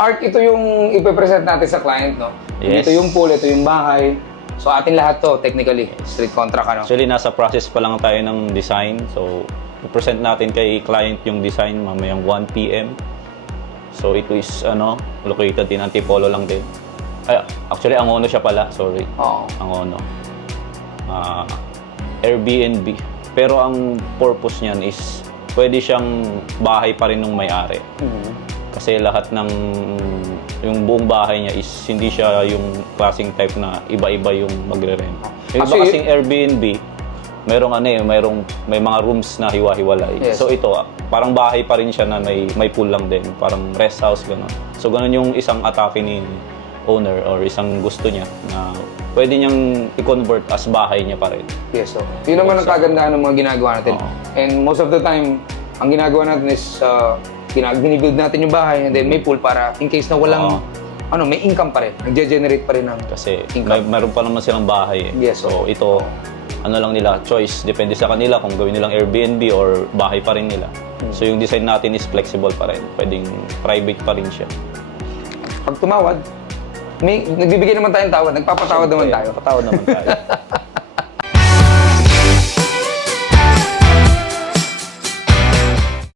Art, ito yung ipipresent natin sa client, no? Yes. Ito yung pool, ito yung bahay. So, atin lahat to, technically. Street contract, ano? Actually, nasa process pa lang tayo ng design. So, i-present natin kay client yung design mamayang 1 p.m. So, ito is, located in Antipolo lang din. Ay, actually, Angono siya pala. Sorry. Oo. Angono. Airbnb. Pero ang purpose niyan is, pwede siyang bahay pa rin ng may-ari. Kasi lahat ng yung buong bahay niya is hindi siya yung klaseng type na iba-iba yung magre-rent. Yung iba kasing Airbnb, may mga rooms na hiwa-hiwalay. Yes. So ito, parang bahay pa rin siya na may pool lang din, parang rest house gano'n. So gano'n yung isang atake ni owner or isang gusto niya na pwede niyang i-convert as bahay niya pa rin. Yes, so. Yun naman ang kagandahan ng mga ginagawa natin. And most of the time, ang ginagawa natin is binibuild natin yung bahay and then may pool para in case na walang may income pa rin. Nag-generate pa rin ng Kasi income. mayroon pa naman silang bahay. Yes, so ito, lang nila, choice. Depende sa kanila kung gawin nilang Airbnb or bahay pa rin nila. So yung design natin is flexible pa rin. Pwedeng private pa rin siya. Pag tumawad, nagbibigay naman tayong tawad. Nagpapatawad naman tayo. Patawad naman tayo.